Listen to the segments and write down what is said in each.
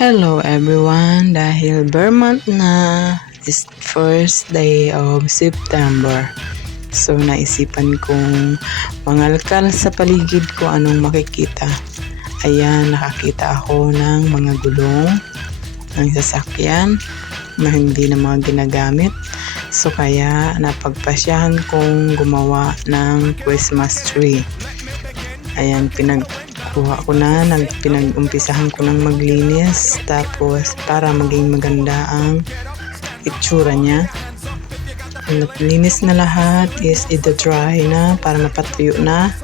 Hello everyone, dahil bare month na is first day of September. So naisipan kong mangalkal sa paligid ko anong makikita. Ayan, nakakita ako ng mga gulong ng sasakyan na hindi na mga ginagamit. So kaya napagpasyahan kong gumawa ng Christmas tree. Ayan, pinagkuha ko na, pinag-umpisahan ko ng maglinis tapos para maging maganda ang itsura niya. Linis na lahat is ida-dry na para mapatuyo na.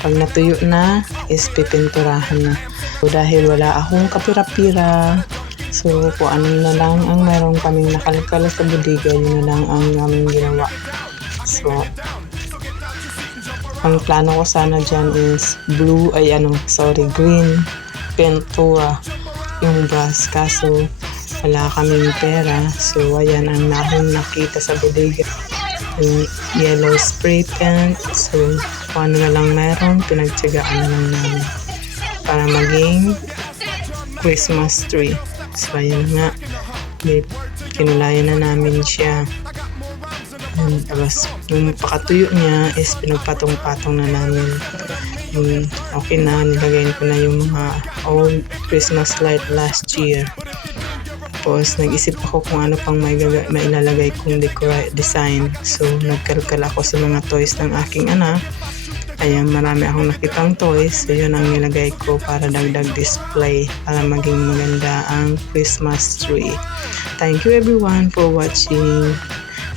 Pag natuyo na is pipinturahan na. So, dahil wala akong kapira-pira, so kung ano na lang ang meron kaming nakalkal sa bodega, yun na lang ang aming ginawa. So ang plano ko sana dyan is green pintura yung brush, kaso wala kaming pera. So ayan ang nakita sa bodega, yung yellow spray paint. So kung ano na lang meron, pinagtyagaan na lang namin para maging Christmas tree. So ayan nga, kinulayan na namin siya. Tapos yung pakatuyo niya is pinagpatong-patong na namin. Okay na, nilagayin ko na yung mga old Christmas light last year. Tapos nag-isip ako kung ano pang mailalagay kong design. So nagkalkal ako sa mga toys ng aking anak. Ayan, marami akong nakitang toys. So yun ang nilagay ko para dagdag display, para maging maganda ang Christmas tree. Thank you everyone for watching.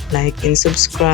Like and subscribe.